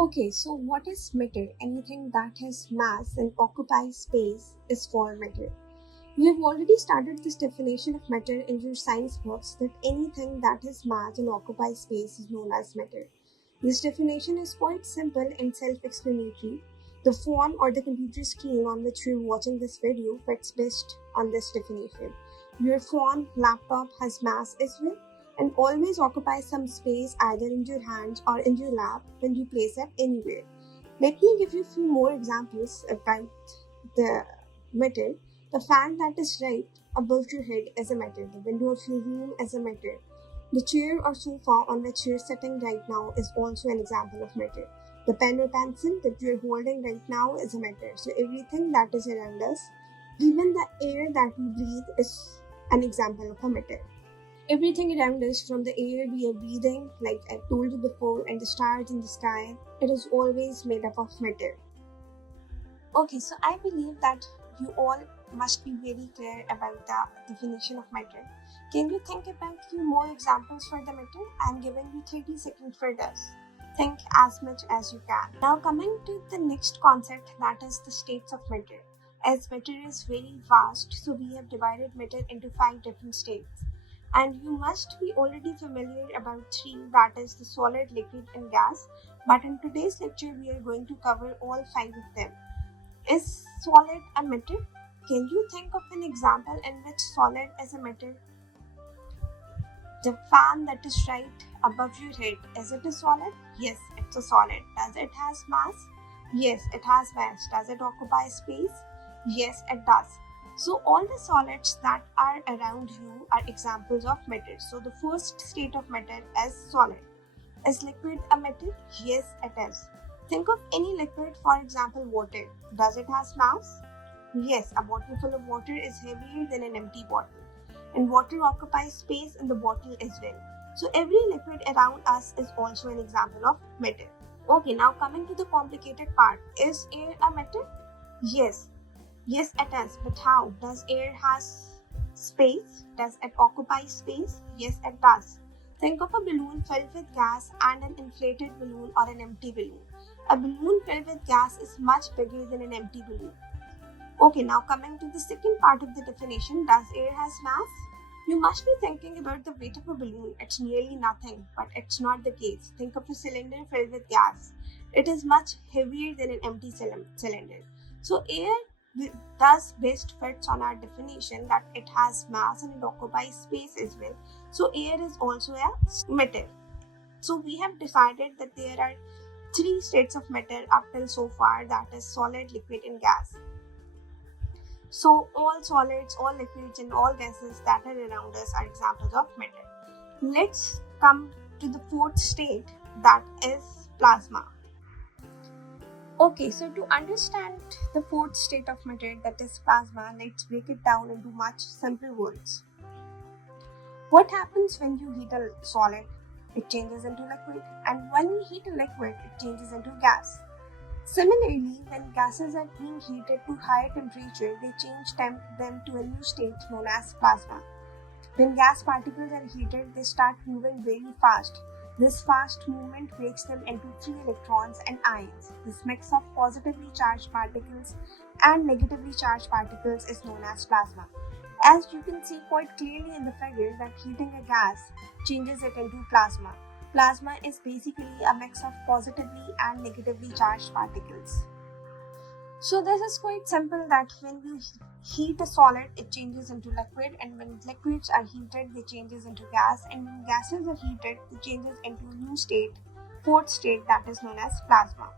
Okay, so what is matter? Anything that has mass and occupies space is called matter. You have already started this definition of matter in your science books that anything that has mass and occupies space is known as matter. This definition is quite simple and self-explanatory. The phone or the computer screen on which you're watching this video fits best on this definition. Your phone, laptop has mass as well and always occupies some space either in your hands or in your lap when you place it anywhere. Let me give you a few more examples about the matter. The fan that is right above your head is a matter. The window of your room is a matter. The chair or sofa on which you're sitting right now is also an example of matter. The pen or pencil that you're holding right now is a matter. So everything that is around us, even the air that we breathe, is an example of a matter. Everything around us, from the air we are breathing, like I told you before, and the stars in the sky, it is always made up of matter. Okay, so I believe that you all must be very clear about the definition of matter. Can you think about a few more examples for the matter? I am giving you 30 seconds for this. Think as much as you can. Now coming to the next concept, that is the states of matter. As matter is very vast, so we have divided matter into 5 different states. And you must be already familiar about 3, that is the solid, liquid and gas. But in today's lecture, we are going to cover all 5 of them. Is solid a matter? Can you think of an example in which solid is a matter? The fan that is right above your head, is it a solid? Yes, it's a solid. Does it has mass? Yes, it has mass. Does it occupy space? Yes, it does. So all the solids that are around you are examples of matter. So the first state of matter is solid. Is liquid a matter? Yes, it is. Think of any liquid, for example water. Does it has mass? Yes, a bottle full of water is heavier than an empty bottle. And water occupies space in the bottle as well. So every liquid around us is also an example of matter. Okay, now coming to the complicated part. Is air a matter? Yes. Yes, it is. But how? Does air has space? Does it occupy space? Yes, it does. Think of a balloon filled with gas and an inflated balloon or an empty balloon. A balloon filled with gas is much bigger than an empty balloon. Okay, now coming to the second part of the definition, does air has mass? You must be thinking about the weight of a balloon. It's nearly nothing, but it's not the case. Think of a cylinder filled with gas. It is much heavier than an empty cylinder. So air thus best fits on our definition that it has mass and it occupies space as well. So air is also a matter. So we have decided that there are 3 states of matter up till so far, that is solid, liquid and gas. So all solids, all liquids and all gases that are around us are examples of matter. Let's come to the 4th state, that is plasma. Okay, so to understand the 4th state of matter, that is plasma, let's break it down into much simpler words. What happens when you heat a solid? It changes into liquid, and when we heat a liquid, it changes into gas. Similarly, when gases are being heated to higher temperature, they change them to a new state known as plasma. When gas particles are heated, they start moving very fast. This fast movement breaks them into free electrons and ions. This mix of positively charged particles and negatively charged particles is known as plasma. As you can see quite clearly in the figure that heating a gas changes it into plasma. Plasma is basically a mix of positively and negatively charged particles. So this is quite simple, that when we heat a solid, it changes into liquid, and when liquids are heated, they changes into gas, and when gases are heated, it changes into a new state, 4th state, that is known as plasma.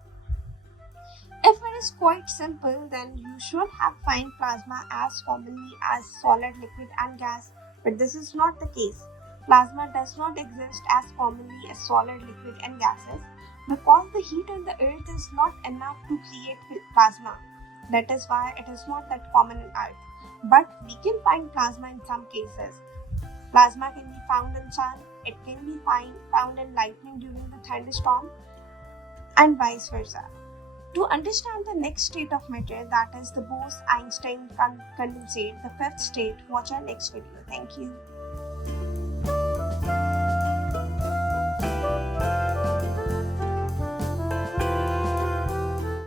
If it is quite simple, then you should have find plasma as commonly as solid, liquid and gas, but this is not the case. Plasma does not exist as commonly as solid, liquid and gases because the heat on the earth is not enough to create plasma. That is why it is not that common on earth. But we can find plasma in some cases. Plasma can be found in sun, it can be found in lightning during the thunderstorm, and vice versa. To understand the next state of matter, that is the Bose-Einstein condensate, the 5th state, watch our next video. Thank you.